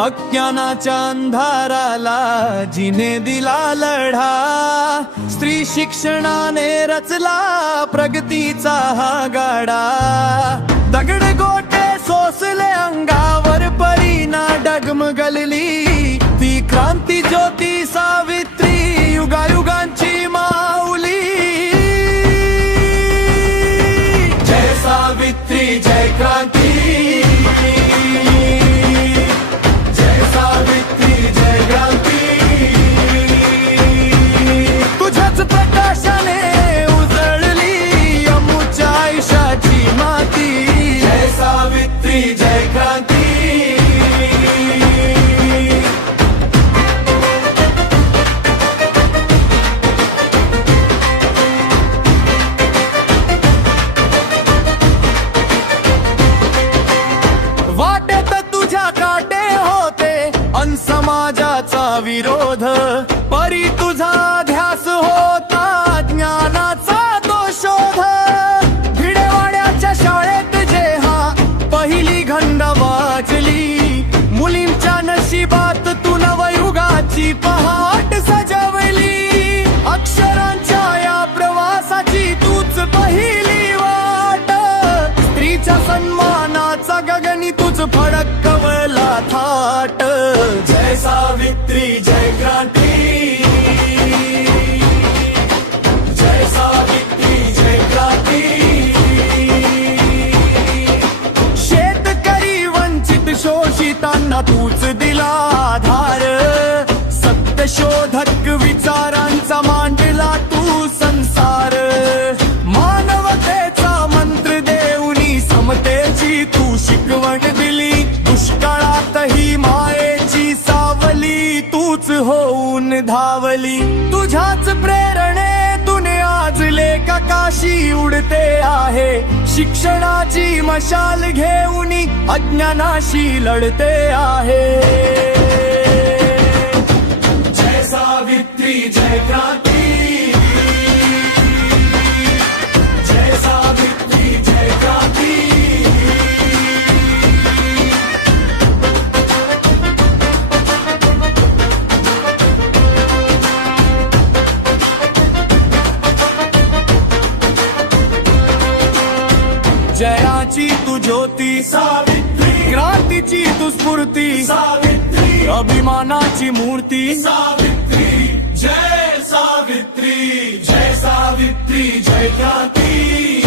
अज्ञानाच्या अंधाराला जिने दिला लढा, स्त्री शिक्षणाने रचला प्रगतीचा हा गाडा। दगड गोटे सोसले अंगावर, परीना डगमगली ती क्रांती ज्योती सावित्री, युगायुगांची माऊली। जय सावित्री जय क्रांती, जय सावित्री जय क्रांती। तुझ्याच प्रकाशाने उजळली अमुच्या आयुष्याची माती, जय सावित्री जय क्रांती। वाटेत तुझ्या काटे होते अन समाजाचा विरोध, परी तुझा ध्यास होता ज्ञानाचा तो शोध। भिडेवाड्याच्या शाळेत जेव्हा पहिली घंटा वाजली, मुलींच्या नशिबात तू नवयुगाची पहाट सजवली। अक्षरांच्या या प्रवासाची तूच पहिली वाट, स्त्रीच्या सन्मानाचा गगनी तुझ फडकवला थाट। जय सावित्री जय क्रांती, जय सावित्री जय क्रांती। शेतकरी वंचित शोषितांना तूच दिला आधार, सत्यशोधक विचारांचा मांडला तू संसार। मानवतेचा मंत्र देऊनी समतेची तू शिकवण दिली, दुष्काळातही मायेची सावली तूच होऊन धावली। तुझ्याच प्रेरणेतून आज लेख आकाशी उडते आहे, शिक्षणाची मशाल घेऊनी अज्ञानाशी लढते आहे। जय सावित्री जय क्रांती, जय सावित्री जय क्रांती। जयाची तू ज्योती सावित्री, क्रांतीची तू स्फूर्ती सावित्री, अभिमानाची मूर्ती सावित्री। जय सावित्री जय सावित्री जय क्रांती।